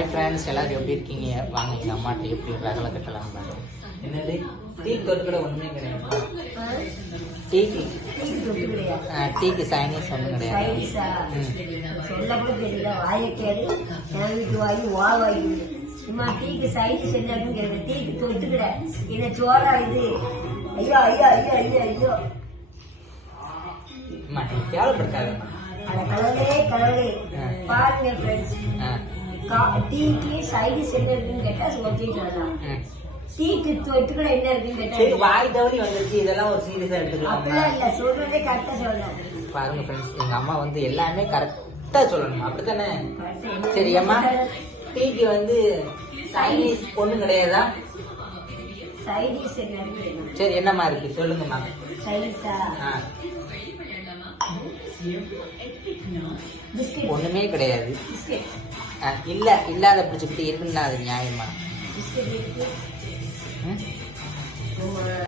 Hi friends, எல்லாரும் எப்படி இருக்கீங்க? வாங்க எங்கள் அம்மாட்ட எப்படி ரகலை கட்டலாம் பாருங்க. என்னது டீ தொட்டுக்கூட ஒன்றுமே கிடையாது. டீக்கு சைனீஸ் ஒன்றும் கிடையாது. சொல்ல கூட தெரியல, வாயக்கேடு வீட்டு வாங்கி வாங்கி சும்மா டீக்கு சைனீஸ் என்னன்னு கேட்க, டீக்கு தொட்டுக்கிட என்ன சோறா இது? ஐயோ ஐயோ ஐயோ ஐயோ ஐயோ கேவலப்படுத்தாதம்மா. கடவுளே கடவுளே, பாருங்க ஃப்ரெண்ட்ஸ், டீக்கு சைனீஸ் என்ன இருக்குன்னு கேட்டா சொல்லிட்டு டீக்கு தொட்டுக்கிட என்ன இருக்குன்னு கேட்டா வாய் தவறி வந்துருச்சு. இதெல்லாம் ஒரு சீரியஸா எடுத்துக்கலாம். அப்படிலாம் இல்ல, சொல்றதே கரெக்டா சொல்றேன். பாருங்க ஃப்ரெண்ட்ஸ், எங்க அம்மா வந்து எல்லாமே கரெக்டா சொல்லணும், அப்படித்தானே? சரி அம்மா, டீக்கு வந்து சைனீஸ் ஒண்ணும் கிடையாதா? சைனீஸ் சரி என்னம்மா இருக்கு சொல்லுங்கம்மா. சைனீஸா ஒண்ணுமே கிடையாது. இல்ல இல்லாத பிடிச்சுக்கிட்டு இருக்குன்னா அது நியாயமா?